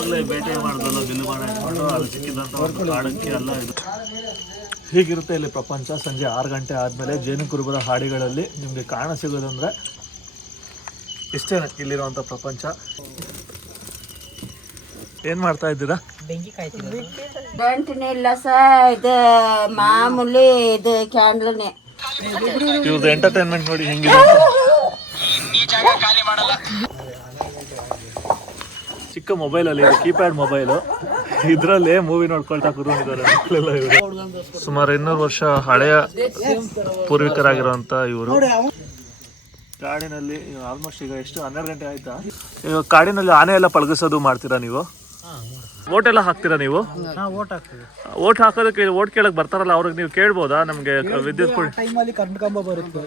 ಆವಾಗಲೇ ಬೇಟೆ ಮಾಡಿದ್ವಲ್ಲ ಬಿಲ್ಲು ಮಾಡಿಕೊಂಡು ಅಲ್ಲಿ ಸಿಕ್ಕಿದಂಥ ಒಂದು ಕಾಡಕ್ಕೆ ಎಲ್ಲ ಇದು ಹೀಗಿರುತ್ತೆ ಇಲ್ಲಿ ಪ್ರಪಂಚ. ಸಂಜೆ 6 ಗಂಟೆ ಆದಮೇಲೆ ಜೇನುಕುರುಬರ ಹಾಡಿಗಳಲ್ಲಿ ನಿಮಗೆ ಕಾಣ ಸಿಗೋದಂದರೆ ಇಷ್ಟೇ ಇಲ್ಲಿರುವಂಥ ಪ್ರಪಂಚ. ಏನು ಮಾಡ್ತಾ ಇದ್ದೀರಾ? ಬೆಂಕಿ ಕಾಯ್ತೀವಿ. ಬೆಂಕಿನೇ ಇಲ್ಲ ಇದು ಮಾಮೂಲಿ ಇದು ಕ್ಯಾಂಡ್ಲನೇ. ಇವ್ರದ್ದು ಎಂಟರ್ಟೈನ್ಮೆಂಟ್ ನೋಡಿ ಹೆಂಗಿದೆ. ಚಿಕ್ಕ ಮೊಬೈಲಲ್ಲಿ ಕೀಪ್ಯಾಡ್ ಮೊಬೈಲು, ಇದರಲ್ಲಿ ಮೂವಿ ನೋಡ್ಕೊಳ್ತಾ ಕೂತ್ಕೊಂಡಿದ್ದಾರೆ ಮಕ್ಕಳೆಲ್ಲ. ಇವರು ಸುಮಾರು 200 ವರ್ಷ ಹಳೆಯ ಪೂರ್ವಿಕರಾಗಿರುವಂಥ ಇವರು. ಕಾಡಿನಲ್ಲಿ ಆಲ್ಮೋಸ್ಟ್ ಈಗ ಎಷ್ಟು 12 ಗಂಟೆ ಆಯ್ತಾ? ಈಗ ಕಾಡಿನಲ್ಲಿ ಆನೆ ಎಲ್ಲ ಪಳಗಿಸೋದು ಮಾಡ್ತೀರಾ ನೀವು? ಓಟ್ ಎಲ್ಲ ಹಾಕ್ತೀರಾ ನೀವು? ಓಟ್ ಹಾಕೋದಕ್ಕೆ ಓಟ್ ಕೇಳಕ್ ಬರ್ತಾರಲ್ಲ, ಅವ್ರಿಗೆ ನೀವು ಕೇಳ್ಬೋದಾ ನಮ್ಗೆ ವಿದ್ಯುತ್ ಕೊಡಿ? ಟೈಮಲ್ಲಿ ಕರೆಂಟ್ ಕಂಬ ಬರುತ್ತೆ,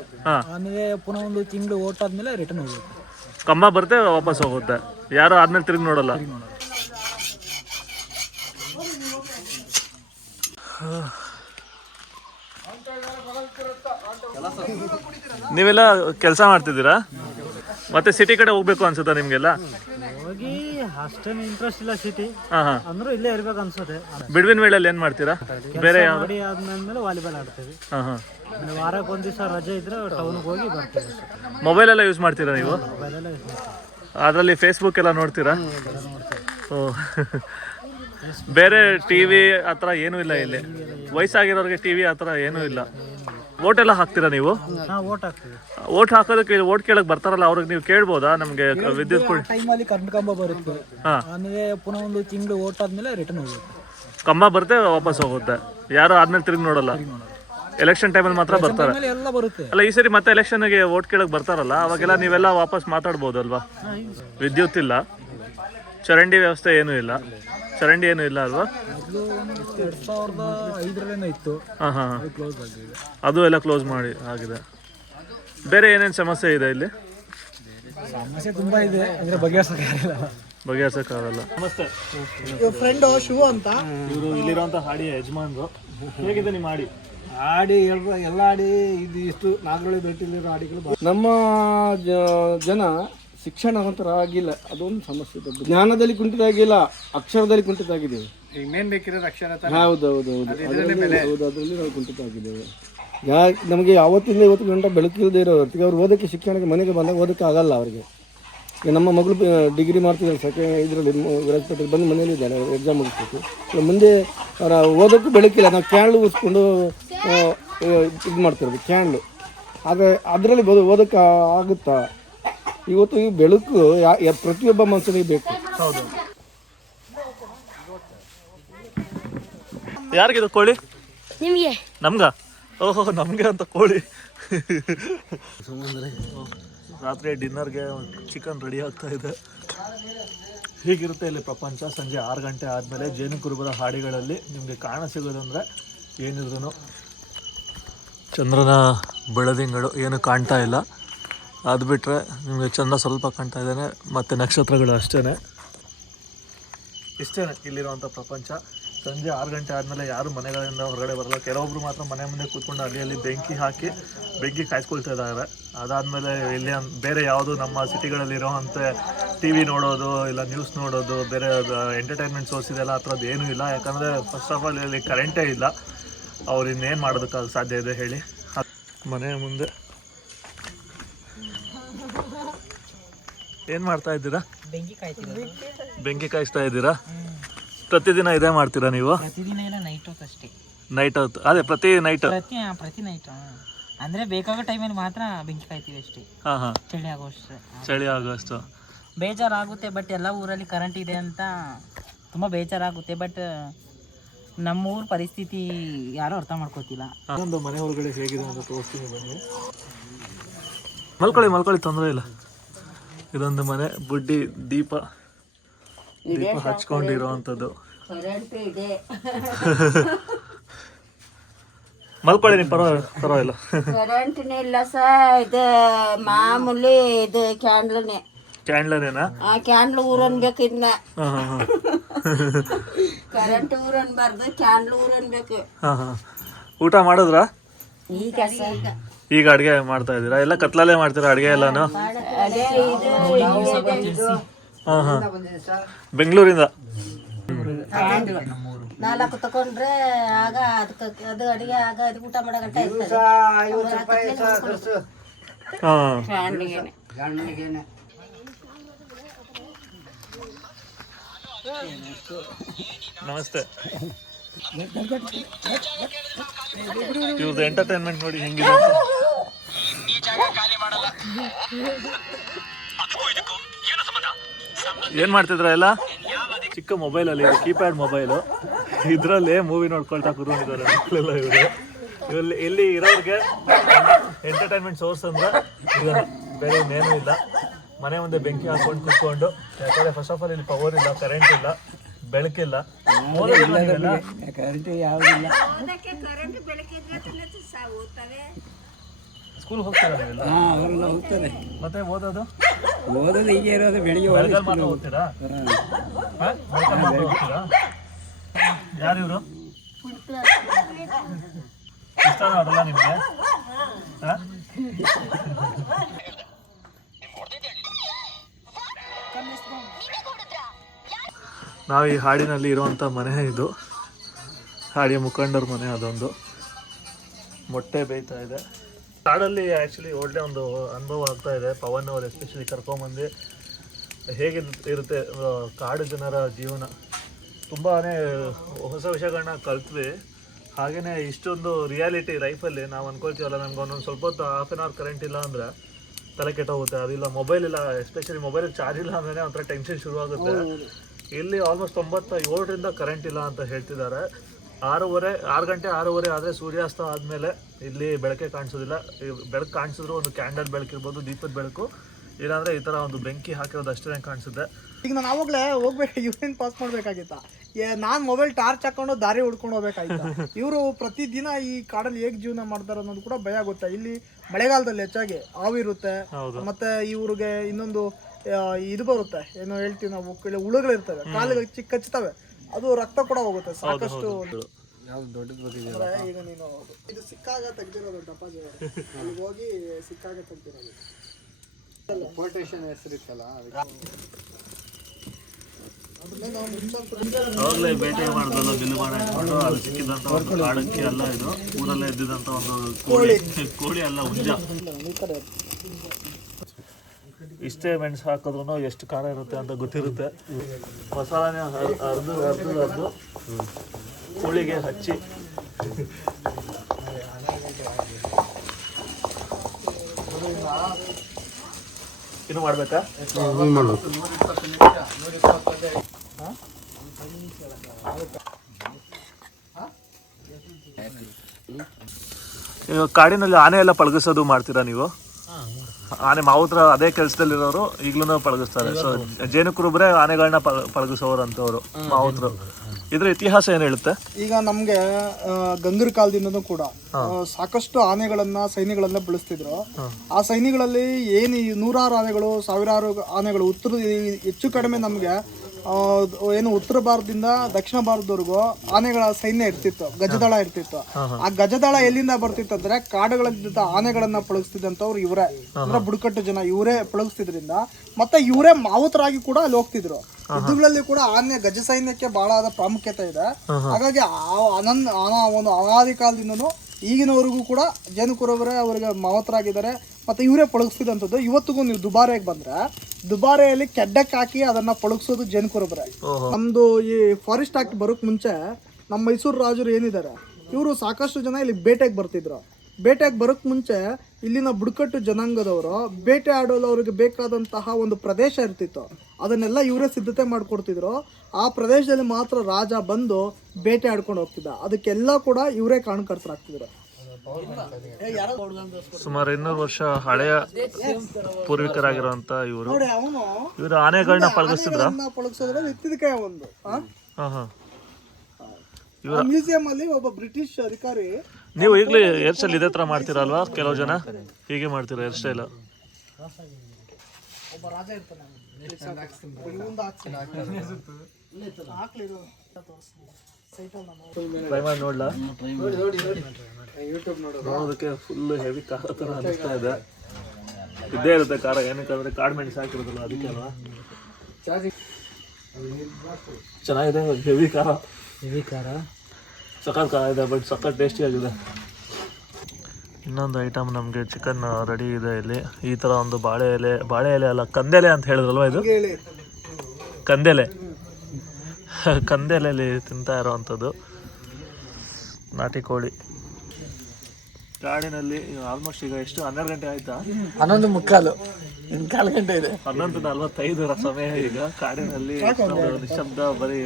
ಆಮೇಲೆ ಪುನಃ ಒಂದು ತಿಂಗಳು ಓಟ್ ಆದ್ಮೇಲೆ ರಿಟರ್ನ್ ಹೋಗುತ್ತೆ. ಕಂಬ ಬರುತ್ತೆ ವಾಪಸ್ ಹೋಗುತ್ತೆ, ಯಾರು ಆದ್ಮೇಲೆ ತಿರುಗಿ ನೋಡಲ್ಲ. ನೀವೆಲ್ಲ ಕೆಲಸ ಮಾಡ್ತಿದ್ದೀರಾ? ಮತ್ತೆ ಸಿಟಿ ಕಡೆ ಹೋಗ್ಬೇಕು ಅನ್ಸುತ್ತಾ ನಿಮ್ಗೆಲ್ಲ? ಹೋಗಿ ಅಷ್ಟೇನು ಇಂಟ್ರೆಸ್ಟ್ ಇಲ್ಲ ಸಿಟಿ, ಅಂದ್ರೂ ಇಲ್ಲೇ ಇರ್ಬೇಕು ಅನ್ಸುತ್ತೆ. ಬಿಡ್ವಿನ ವೇಳೆಯಲ್ಲಿ ಏನ್ ಮಾಡ್ತೀರಾ? ಬೇರೆ ನೋಡಿ ಆದ್ಮೇಲೆ ವಾಲಿಬಾಲ್ ಆಡ್ತೀವಿ. ವಾರಕ್ಕೆ ಒಂದ್ ದಿವಸ ರಜೆ ಇದ್ರೆ ಟೌನ್ಗೆ ಹೋಗಿ ಬರ್ತೀವಿ. ಮೊಬೈಲ್ ಎಲ್ಲ ಯೂಸ್ ಮಾಡ್ತೀರಾ ನೀವು? ಮೊಬೈಲ್ ಎಲ್ಲ ಯೂಸ್ ಮಾಡ್ತೀವಿ. ಅದರಲ್ಲಿ ಫೇಸ್ಬುಕ್ ಎಲ್ಲ ನೋಡ್ತೀರಾ? ಓ, ಬೇರೆ ಟಿವಿ ಆತರ ಏನೂ ಇಲ್ಲ ಇಲ್ಲಿ. ವಯಸ್ಸಾಗಿರೋರಿಗೆ ಟಿವಿ ಆತರ ಏನೂ ಇಲ್ಲ. ಓಟ್ ಎಲ್ಲ ಹಾಕ್ತೀರಾ ನೀವು? ಓಟ್ ಹಾಕ್ತೀವಿ. ಓಟ್ ಹಾಕೋದಕ್ಕೆ ಓಟ್ ಕೇಳಕ್ ಬರ್ತಾರಲ್ಲ, ಅವ್ರಿಗೆ ನೀವು ಕೇಳ್ಬೋದಾ ನಮ್ಗೆ ವಿದ್ಯುತ್ ಕೊಡಿ? ಟೈಮಲ್ಲಿ ಕರೆಂಟ್ ಕಂಬ ಬರುತ್ತೆ, ಆಮೇಲೆ ಪುನಃ ಒಂದು ತಿಂಗಳು ಓಟ್ ಆದ್ಮೇಲೆ ರಿಟರ್ನ್ ಹೋಗುತ್ತೆ. ಕಂಬ ಬರುತ್ತೆ ವಾಪಸ್ ಹೋಗುತ್ತೆ, ಯಾರು ಆದ್ಮೇಲೆ ತಿರುಗಿ ನೋಡಲ್ಲ. ಎಲೆಕ್ಷನ್ ಟೈಮಲ್ಲಿ ಮಾತ್ರ ಬರ್ತಾರೆ. ಎಲ್ಲ ಬರುತ್ತೆ. ಅಲ್ಲ, ಈ ಸರಿ ಮತ್ತೆ ಎಲೆಕ್ಷನ್ಗೆ ಓಟ್ ಕೇಳಕ್ ಬರ್ತಾರಲ್ಲ, ಅವಾಗೆಲ್ಲ ನೀವೆಲ್ಲ ವಾಪಸ್ ಮಾತಾಡ್ಬೋದಲ್ವಾ? ವಿದ್ಯುತ್ ಇಲ್ಲ, ಚರಂಡಿ ವ್ಯವಸ್ಥೆ ಏನೂ ಇಲ್ಲ. ಚರಂಡಿ ಏನೂ ಇಲ್ಲ ಅಲ್ವಾ? 2005 ಇತ್ತು. ಅದು ಎಲ್ಲ ಕ್ಲೋಸ್ ಮಾಡಿ ಆಗಿದೆ. ಬೇರೆ ಏನೇನು ಸಮಸ್ಯೆ ಇದೆ ಇಲ್ಲಿ? ಸಮಸ್ಯೆ ತುಂಬಾ ಇದೆ, ಅಂದ್ರೆ ಬಗೆಹರಿಸಕ್ಕಾಗಲ್ಲ. ನಮಸ್ತೆ, ಫ್ರೆಂಡ್ ಶಿವ ಅಂತ. ಇವರು ಇಲ್ಲಿರುವಂತ ಹಾಡಿಯ ಯಜಮಾನ್ರು. ಹೇಗಿದೆ ನಿಮ್ಮ ಹಾಡಿ? ಹಾಡಿ ಎಲ್ಲ ಹಾಡಿ ಇದು ಇಷ್ಟು ನಾಗರಹೊಳೆ ಭೇಟಿಲಿರೋ ಹಾಡಿಗಳು. ನಮ್ಮ ಜನ ಶಿಕ್ಷಣವಂತರ ಆಗಿಲ್ಲ, ಅದೊಂದು ಸಮಸ್ಯೆ. ದೊಡ್ಡ ಜ್ಞಾನದಲ್ಲಿ ಕುಂಠಿತ ಆಗಿಲ್ಲ, ಅಕ್ಷರದಲ್ಲಿ ಕುಂಠಿತ ಆಗಿದ್ದೇವೆ. ಇನ್ನೇನು ಬೇಕಿರೋದು ಅಕ್ಷರ. ಹೌದೌದು, ಅದರಲ್ಲಿ ನಾವು ಕುಂಠಿತ ಆಗಿದ್ದೇವೆ. ನಮಗೆ ಯಾವತ್ತಿಂದ ಇವತ್ತು ಗಂಟೆ ಬೆಳಕಿಲ್ಲದೆ ಇರೋ ಹೊತ್ತಿಗೆ ಅವ್ರು ಓದೋಕ್ಕೆ ಶಿಕ್ಷಣಕ್ಕೆ ಮನೆಗೆ ಬಂದಾಗ ಓದೋಕ್ಕೆ ಆಗಲ್ಲ ಅವರಿಗೆ. ನಮ್ಮ ಮಗಳು ಡಿಗ್ರಿ ಮಾಡ್ತಿದ್ದಾರೆ, ಇದರಲ್ಲಿ ವಿರಾಜಪೇಟೆಗೆ ಬಂದು ಮನೇಲಿ ಇದ್ದಾರೆ, ಎಕ್ಸಾಮ್ ಮುಗಿಸ್ಬೇಕು. ಮುಂದೆ ಅವರ ಓದೋಕ್ಕೂ ಬೆಳಕಿಲ್ಲ. ನಾವು ಕ್ಯಾಂಡ್ಲು ಉಸ್ಕೊಂಡು ಇದು ಮಾಡ್ತಿರೋದು ಕ್ಯಾಂಡ್ಲು, ಆದರೆ ಅದರಲ್ಲಿ ಓದೋಕ್ಕೆ ಆಗುತ್ತಾ? ಇವತ್ತು ಈ ಬೆಳಕು ಪ್ರತಿಯೊಬ್ಬ ಮನುಷ್ಯನಿಗೆ ಬೇಕು. ಹೌದು. ಯಾರಿಗಿದು ಕೋಳಿ? ನಿಮಗೆ. ನಮ್ಗ? ಓಹೋ, ನಮಗೆ ಅಂತ ಕೋಳಿ. ರಾತ್ರಿ ಡಿನ್ನರ್ಗೆ ಚಿಕನ್ ರೆಡಿ ಆಗ್ತಾ ಇದೆ. ಹೀಗಿರುತ್ತೆ ಇಲ್ಲಿ ಪ್ರಪಂಚ. ಸಂಜೆ 6 ಗಂಟೆ ಆದಮೇಲೆ ಜೇನುಕುರುಬರ ಹಾಡಿಗಳಲ್ಲಿ ನಿಮಗೆ ಕಾಣ ಸಿಗೋದಂದರೆ ಏನಿದ್ರು ಚಂದ್ರನ ಬೆಳದಿಂಗಳು ಏನು ಕಾಣ್ತಾ ಇಲ್ಲ. ಅದು ಬಿಟ್ಟರೆ ನಿಮಗೆ ಚಂದ್ರ ಸ್ವಲ್ಪ ಕಾಣ್ತಾ ಇದ್ದಾನೆ, ಮತ್ತು ನಕ್ಷತ್ರಗಳು ಅಷ್ಟೇ. ಇಷ್ಟೇ ಇಲ್ಲಿರುವಂಥ ಪ್ರಪಂಚ. ಸಂಜೆ 6 ಗಂಟೆ ಆದಮೇಲೆ ಯಾರು ಮನೆಗಳಿಂದ ಹೊರಗಡೆ ಬರಲ್ಲ. ಕೆಲವೊಬ್ರು ಮಾತ್ರ ಮನೆ ಮುಂದೆ ಕೂತ್ಕೊಂಡು ಅಲ್ಲಿ ಬೆಂಕಿ ಹಾಕಿ ಬೆಂಕಿ ಕಾಯಿಸ್ಕೊಳ್ತಾ ಇದ್ದಾರೆ. ಅದಾದಮೇಲೆ ಇಲ್ಲಿ ಬೇರೆ ಯಾವುದು ನಮ್ಮ ಸಿಟಿಗಳಲ್ಲಿರೋವಂಥ ಟಿ ವಿ ನೋಡೋದು, ಇಲ್ಲ ನ್ಯೂಸ್ ನೋಡೋದು, ಬೇರೆ ಎಂಟರ್ಟೈನ್ಮೆಂಟ್ ಸೋರ್ಸ್ ಇದೆಲ್ಲ ಆ ಥರದ್ದು ಏನೂ ಇಲ್ಲ. ಯಾಕಂದರೆ ಫಸ್ಟ್ ಆಫ್ ಆಲ್ ಇಲ್ಲಿ ಕರೆಂಟೇ ಇಲ್ಲ. ಅವ್ರು ಇನ್ನೇನು ಮಾಡೋದಕ್ಕೆ ಸಾಧ್ಯ ಇದೆ ಹೇಳಿ? ಮನೆಯ ಮುಂದೆ ಏನು ಮಾಡ್ತಾ ಇದ್ದೀರಾ? ಬೆಂಕಿ ಕಾಯಿಸ್ತಾ ಇದ್ದೀರಾ? ಪ್ರತಿದಿನ ಇದೇ ಮಾಡ್ತೀರಾ ನೀವು? ಪ್ರತಿದಿನ ಇಲ್ಲ, ನೈಟ್ ಹೊತ್ತು ಅಷ್ಟೇ. ನೈಟ್ ಹೊತ್ತು? ಅದೇ ಪ್ರತಿ ನೈಟ್? ಪ್ರತಿ ನೈಟ್ ಅಂದ್ರೆ ಬೇಕಾಗೋ ಟೈಮಲ್ಲಿ ಮಾತ್ರ ಬೆಂಕಿ ಕಾಯ್ತೀವಿ ಅಷ್ಟೇ. ಚಳಿ ಆಗೋಷ್ಟು ಬೇಜಾರಾಗುತ್ತೆ. ಬಟ್ ಎಲ್ಲ ಊರಲ್ಲಿ ಕರೆಂಟ್ ಇದೆ ಅಂತ ತುಂಬ ಬೇಜಾರಾಗುತ್ತೆ. ಬಟ್ ನಮ್ಮೂರ ಪರಿಸ್ಥಿತಿ ಯಾರೂ ಅರ್ಥ ಮಾಡ್ಕೋತಿಲ್ಲ. ಒಂದು ಮನೆ ಒಳಗಡೆ ಹೇಗಿದೆ ಅಂತ ತೋರಿಸ್ತೀನಿ ಬನ್ನಿ. ಮಲ್ಕೊಳ್ಳಿ, ತೊಂದರೆ ಇಲ್ಲ. ಇದೊಂದು ಮನೆ, ಬುಡ್ಡಿ ದೀಪ ಹಚ್ಕೊಂಡಿರುವಂಥದ್ದು. ಮಲ್ಕೊಳ್ಳಿ, ನೀವು ಪರವಾಗಿಲ್ಲ. ಕರೆಂಟ್ನೇ ಇಲ್ಲ ಇದು ಮಾಮೂಲಿ ಇದು ಕ್ಯಾಂಡ್ಲನೇ. ಕ್ಯಾಂಡ್ಲನೇನಾ? ಕ್ಯಾಂಡ್ಲ್ ಊರನ್ಬೇಕು. ಇದನ್ನ ಕರೆಂಟ್ ಊರನ್ಬಾರ್ದು, ಕ್ಯಾಂಡ್ಲ್ ಊರನ್ಬೇಕು. ಊಟ ಮಾಡಿದ್ರಾ? ಈಗ ಅಡುಗೆ ಮಾಡ್ತಾ ಇದ್ದೀರಾ? ಎಲ್ಲ ಕತ್ಲಲ್ಲೇ ಮಾಡ್ತೀರಾ ಅಡುಗೆ ಎಲ್ಲಾನು? ಹಾಂ ಹಾಂ ಬೆಂಗಳೂರಿಂದ. 4 ತಗೊಂಡ್ರೆ ಆಗ ಅದಕ್ಕೆ ಅದು ಅಡಿಗೆ ಆಗ ಅದಕ್ಕೆ ಊಟ ಮಾಡೋ ಗಂಟೆ ಹಾಂ ನಮಸ್ತೆ. ಇವ್ರದ್ದು ಎಂಟರ್ಟೈನ್ಮೆಂಟ್ ನೋಡಿ ಹೆಂಗಿದೆ ಅಂತ. ಏನ್ ಮಾಡ್ತಿದ್ರ ಎಲ್ಲ? ಚಿಕ್ಕ ಮೊಬೈಲ್ ಅಲ್ಲಿ ಕೀಪ್ಯಾಡ್ ಮೊಬೈಲು, ಇದ್ರಲ್ಲಿ ಮೂವಿ ನೋಡ್ಕೊಳ್ತಾ ಕೂತ್ಕೊಂಡಿದ್ದಾರೆ ಮಕ್ಕಳೆಲ್ಲ. ಇವರು ಇಲ್ಲಿ ಇರೋರಿಗೆ ಎಂಟರ್ಟೈನ್ಮೆಂಟ್ ಸೋರ್ಸ್ ಅಂದ್ರೆ ಇದನ್ನ, ಬೇರೆ ಇನ್ನೇನು ಇಲ್ಲ. ಮನೆ ಮುಂದೆ ಬೆಂಕಿ ಹಾಕೊಂಡು ಕುತ್ಕೊಂಡು, ಯಾಕಂದ್ರೆ ಫಸ್ಟ್ ಆಫ್ ಆಲ್ ಇಲ್ಲಿ ಪವರ್ ಇಲ್ಲ, ಕರೆಂಟ್ ಇಲ್ಲ, ಬೆಳಕಿಲ್ಲ. ಸ್ಕೂಲ್ ಹೋಗ್ತಾರ ಮತ್ತೆ ಓದೋದು ಹೀಗೆ ಇರೋದು. ಬೆಳಿಗ್ಗೆ ಮಾತ್ರ ಓದ್ತೀರಾ? ಯಾರು ಇವರು? ಇಷ್ಟ ಅದಲ್ಲ ನಿಮ್ಗೆ? ನಾವು ಈ ಹಾಡಿನಲ್ಲಿ ಇರುವಂಥ ಮನೆ ಇದು, ಹಾಡಿಯ ಮುಖಂಡರ ಮನೆ. ಅದೊಂದು ಮೊಟ್ಟೆ ಬೇಯ್ತಾ ಇದೆ. ಕಾಡಲ್ಲಿ ಆ್ಯಕ್ಚುಲಿ ಒಳ್ಳೆ ಒಂದು ಅನುಭವ ಆಗ್ತಾ ಇದೆ. ಪವನ್ ಅವರು ಎಸ್ಪೆಷಲಿ ಕರ್ಕೊಂಬಂದು ಹೇಗೆ ಇರುತ್ತೆ ಕಾಡು ಜನರ ಜೀವನ, ತುಂಬಾ ಹೊಸ ವಿಷಯಗಳನ್ನ ಕಲ್ತ್ವಿ. ಹಾಗೆಯೇ ಇಷ್ಟೊಂದು ರಿಯಾಲಿಟಿ ಲೈಫಲ್ಲಿ ನಾವು ಅಂದ್ಕೊಳ್ತೀವಲ್ಲ, ನಮ್ಗೆ ಒಂದೊಂದು ಸ್ವಲ್ಪ ಹೊತ್ತು ಹಾಫ್ ಆನ್ ಅವರ್ ಕರೆಂಟ್ ಇಲ್ಲ ಅಂದರೆ ತಲೆ ಕೆಟ್ಟೋಗುತ್ತೆ. ಅದಿಲ್ಲ ಮೊಬೈಲ್ ಇಲ್ಲ, ಎಸ್ಪೆಷಲಿ ಮೊಬೈಲಿಗೆ ಚಾರ್ಜ್ ಇಲ್ಲ ಅಂದರೆ ಒಂಥರ ಟೆನ್ಷನ್ ಶುರುವಾಗುತ್ತೆ. ಇಲ್ಲಿ ಆಲ್ಮೋಸ್ಟ್ 97ರಿಂದ ಕರೆಂಟ್ ಇಲ್ಲ ಅಂತ ಹೇಳ್ತಿದ್ದಾರೆ. 6 ಗಂಟೆ 6:30 ಆದರೆ ಸೂರ್ಯಾಸ್ತ ಆದಮೇಲೆ ಇಲ್ಲಿ ಬೆಳಕೆ ಕಾಣಿಸೋದಿಲ್ಲ. ಬೆಳಕು ಕಾಣಿಸಿದ್ರು ಒಂದು ಕ್ಯಾಂಡಲ್ ಬೆಳಕಿರ್ಬೋದು, ದೀಪದ ಬೆಳಕು, ಇಲ್ಲಾಂದರೆ ಈ ಥರ ಒಂದು ಬೆಂಕಿ ಹಾಕಿರೋದು ಅಷ್ಟೇ ಕಾಣಿಸುತ್ತೆ. ಈಗ ನಾನು ಆವಾಗಲೇ ಹೋಗ್ಬೇಕು, ಯೂರಿನ್ ಪಾಸ್ ಮಾಡ್ಬೇಕಾಗಿತ್ತ. ನಾನು ಮೊಬೈಲ್ ಟಾರ್ಚ್ ಹಾಕೊಂಡು ದಾರಿ ಹುಡ್ಕೊಂಡು ಹೋಗ್ಬೇಕಾಗಿತ್ತ. ಇವರು ಪ್ರತಿದಿನ ಈ ಕಾಡಲ್ಲಿ ಹೇಗೆ ಜೀವನ ಮಾಡ್ತಾರೆ ಅನ್ನೋದು ಕೂಡ ಭಯ ಆಗುತ್ತೆ. ಇಲ್ಲಿ ಮಳೆಗಾಲದಲ್ಲಿ ಹೆಚ್ಚಾಗಿ ಹಾವಿರುತ್ತೆ, ಮತ್ತೆ ಇವ್ರಿಗೆ ಇನ್ನೊಂದು ಇದು ಬರುತ್ತೆ, ಏನೋ ಹೇಳ್ತೀವಿ ನಾವು, ಹುಳುಗಳು ಇರ್ತವೆ, ಕಾಲಿಗೆ ಕಚ್ಚುತ್ತವೆ, ಅದು ರಕ್ತ ಕೂಡ ಹೋಗುತ್ತೆ ಸಾಕಷ್ಟು. ಈಗ ನೀನು ಇದು ಸಿಕ್ಕಾಗ ತೆಗ್ದಿರೋದು ಡಪಾಜಿ, ಅಲ್ಲಿ ಹೋಗಿ ಸಿಕ್ಕಾಗ ತೆಗ್ದಿರೋದು ಹೆಸರಿತ್ತಲ್ಲ. ಅವಾಗಲೇ ಬೇಟೆ ಮಾಡಿದ್ರಲ್ಲ ಬಿಲ್ಲು ಮಾಡಿ ಹಾಕೊಂಡು ಅಲ್ಲಿ ಸಿಕ್ಕಿದಂಥ ಒಂದು ಕಾಡಕ್ಕೆ ಅಲ್ಲ, ಇದು ಊರಲ್ಲೇ ಇದ್ದಿದ್ದಂಥ ಒಂದು ಕೋಳಿ ಅಲ್ಲ, ಹುಂಜ. ಇಷ್ಟೇ ಮೆಣಸು ಹಾಕಿದ್ರು ಎಷ್ಟು ಖಾರ ಇರುತ್ತೆ ಅಂತ ಗೊತ್ತಿರುತ್ತೆ. ಮಸಾಲಾನೇ ಅರ್ದು ಕೋಳಿಗೆ ಹಚ್ಚಿ ಇನ್ನು ಮಾಡ್ಬೇಕಾ? ಕಾಡಿನಲ್ಲಿ ಆನೆ ಎಲ್ಲ ಪಳಗಿಸೋದು ಮಾಡ್ತೀರಾ ನೀವು? ಆನೆ ಮಾವುತ್ರ ಅದೇ ಕೆಲಸದಲ್ಲಿರೋರು ಈಗಲೂ ಪಳಗಿಸ್ತಾರೆ. ಸೊ ಜೇನುಕುರುಬ್ರೆ ಆನೆಗಳನ್ನ ಪಳಗಿಸೋರು ಅಂತವ್ರು ಮಾವುತರು. ಇದ್ರ ಇತಿಹಾಸ ಏನ್ ಹೇಳುತ್ತೆ? ಈಗ ನಮ್ಗೆ ಗಂಗರ ಕಾಲದಿಂದನೂ ಕೂಡ ಸಾಕಷ್ಟು ಆನೆಗಳನ್ನ ಸೈನ್ಯಗಳನ್ನ ಬಳಸ್ತಿದ್ರು. ಆ ಸೈನ್ಯಗಳಲ್ಲಿ ಏನು 100 ಆನೆಗಳು 1000 ಆನೆಗಳು ಹೆಚ್ಚು ಕಡಿಮೆ ನಮ್ಗೆ ಏನು ಉತ್ತರ ಭಾರತದಿಂದ ದಕ್ಷಿಣ ಭಾರತದವರೆಗೂ ಆನೆಗಳ ಸೈನ್ಯ ಇರ್ತಿತ್ತು, ಗಜದಳ ಇರ್ತಿತ್ತು. ಆ ಗಜದಳ ಎಲ್ಲಿಂದ ಬರ್ತಿತ್ತು ಅಂದ್ರೆ ಕಾಡುಗಳಿಂದ ಆನೆಗಳನ್ನ ಪಳಗಿಸ್ತಿದ್ದಂಥವ್ರು ಇವರೇ, ಅಂದ್ರೆ ಬುಡಕಟ್ಟು ಜನ ಇವರೇ ಪಳಗಿಸ್ತಿದ್ರಿಂದ, ಮತ್ತೆ ಇವರೇ ಮಾವುತರಾಗಿ ಕೂಡ ಅಲ್ಲಿ ಹೋಗ್ತಿದ್ರು. ಯುದ್ಧಗಳಲ್ಲಿ ಕೂಡ ಆನೆ ಗಜ ಸೈನ್ಯಕ್ಕೆ ಬಹಳ ಆದ ಪ್ರಾಮುಖ್ಯತೆ ಇದೆ. ಹಾಗಾಗಿ ಒಂದು ಅನಾದಿ ಕಾಲದಿಂದನೂ ಈಗಿನವರೆಗೂ ಕೂಡ ಜೇನುಕುರುಬರೇ ಅವರಿಗೆ ಮಾವತರಾಗಿದ್ದಾರೆ, ಮತ್ತೆ ಇವರೇ ಪಳಗಿಸ್ತಿದಂಥದ್ದು. ಇವತ್ತಿಗೂ ನೀವು ದುಬಾರೆಗೆ ಬಂದ್ರೆ ದುಬಾರೆಯಲ್ಲಿ ಕೆಡ್ಡಕ್ಕೆ ಹಾಕಿ ಅದನ್ನ ಪಳಗಿಸೋದು ಜೇನುಕುರುಬರೇ. ನಮ್ದು ಈ ಫಾರೆಸ್ಟ್ ಆಕ್ಟ್ ಬರೋಕ್ ಮುಂಚೆ ನಮ್ಮ ಮೈಸೂರು ರಾಜರು ಏನಿದ್ದಾರೆ, ಇವರು ಸಾಕಷ್ಟು ಜನ ಇಲ್ಲಿ ಬೇಟೆಗೆ ಬರ್ತಿದ್ರು. ಬೇಟೆಗೆ ಬರೋಕ್ ಮುಂಚೆ ಇಲ್ಲಿನ ಬುಡಕಟ್ಟು ಜನಾಂಗದವರು ಬೇಟೆ ಆಡೋದು ಅವ್ರಿಗೆ ಬೇಕಾದಂತಹ ಒಂದು ಪ್ರದೇಶ ಇರ್ತಿತ್ತು, ಅದನ್ನೆಲ್ಲ ಇವರೇ ಸಿದ್ಧತೆ ಮಾಡ್ಕೊಡ್ತಿದ್ರು. ಆ ಪ್ರದೇಶದಲ್ಲಿ ಮಾತ್ರ ರಾಜ ಬಂದು ಬೇಟೆ ಆಡ್ಕೊಂಡು ಹೋಗ್ತಿದ್ದ, ಅದಕ್ಕೆಲ್ಲ ಕೂಡ ಇವರೇ ಕಾರಣಕರ್ತರಾಗ್ತಿದ್ರು. ಸುಮಾರು 200 ವರ್ಷ ಹಳೆಯ ಪೂರ್ವಿಕರಾಗಿರುವಂತ ಇವರು ಆನೆಗಳನ್ನ ಪಳಗಿಸ್ತಿದ್ರ. ಮ್ಯೂಸಿಯಂ ಅಲ್ಲಿ ಒಬ್ಬ ಬ್ರಿಟಿಷ್ ಅಧಿಕಾರಿ. ನೀವು ಈಗಲೂ ಹೇರ್ ಸ್ಟೈಲ್ ಇದೇ ತರ ಮಾಡ್ತೀರಲ್ವಾ? ಕೆಲವು ಜನ ಹೀಗೆ ಮಾಡ್ತೀರಾ ಹೇರ್ ಸ್ಟೈಲ್? ಒಬ್ಬ ರಾಜ ಇರ್ತಾನೆ, ಟ್ರೈ ಮಾಡಿ ನೋಡ್ಲಾ? ನೋಡೋದಕ್ಕೆ ಫುಲ್ ಹೆವಿ ಖಾರ ತರ ಅನಿಸ್ತಾ ಇದೆ. ಇದ್ದೇ ಇರುತ್ತೆ ಖಾರ, ಏನಕ್ಕಂದ್ರೆ ಕಾಡು ಮೆಣಸು ಹಾಕಿರೋದಲ್ಲ ಅದಕ್ಕೆ ಅಲ್ವಾ. ಚೆನ್ನಾಗಿದೆ, ಹೆವಿ ಖಾರ ಸಖತ್ ಖಾರ ಇದೆ, ಬಟ್ ಸಖತ್ ಟೇಸ್ಟಿ ಆಗಿದೆ. ಇನ್ನೊಂದು ಐಟಮ್ ನಮಗೆ ಚಿಕನ್ ರೆಡಿ ಇದೆ ಇಲ್ಲಿ. ಈ ಥರ ಒಂದು ಬಾಳೆ ಎಲೆ ಅಲ್ಲ, ಕಂದೆಲೆ ಅಂತ ಹೇಳಿದ್ರಲ್ವ, ಇದು ಕಂದೆಲೆಯಲ್ಲಿ ತಿಂತಾ ಇರೋವಂಥದ್ದು ನಾಟಿ ಕೋಳಿ. ಕಾಡಿನಲ್ಲಿ ಆಲ್ಮೋಸ್ಟ್ ಈಗ ಎಷ್ಟು 12 ಗಂಟೆ ಆಯ್ತಾ? 11:45 ಇನ್ನು 4 ಗಂಟೆ ಇದೆ. 11:45 ಸಮಯ. ಈಗ ಕಾಡಿನಲ್ಲಿ ನಿಶಬ್ದ, ಬರೀ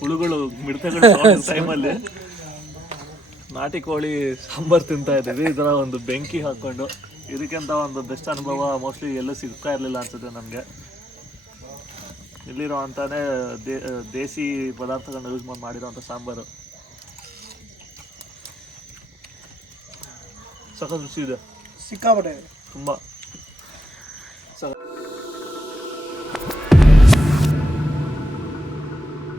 ಹುಳುಗಳು ಮಿಡತೆಗಳು ಟೈಮಲ್ಲಿ ನಾಟಿ ಕೋಳಿ ಸಾಂಬಾರು ತಿಂತಾ ಇದ್ದೀವಿ. ಇದರ ಒಂದು ಬೆಂಕಿ ಹಾಕ್ಕೊಂಡು. ಇದಕ್ಕಿಂತ ಒಂದು ಬೆಸ್ಟ್ ಅನುಭವ ಮೋಸ್ಟ್ಲಿ ಎಲ್ಲೂ ಸಿಗ್ತಾ ಇರಲಿಲ್ಲ ಅನ್ಸುತ್ತೆ ನಮಗೆ. ಇಲ್ಲಿರೋ ಅಂತಾನೆ ದೇಸಿ ಪದಾರ್ಥಗಳನ್ನ ಯೂಸ್ ಮಾಡಿರೋಂಥ ಸಾಂಬಾರು ಸಖತ್ ರುಚಿ ಇದೆ, ಸಿಕ್ಕಾಪಟ್ಟೆ ತುಂಬ.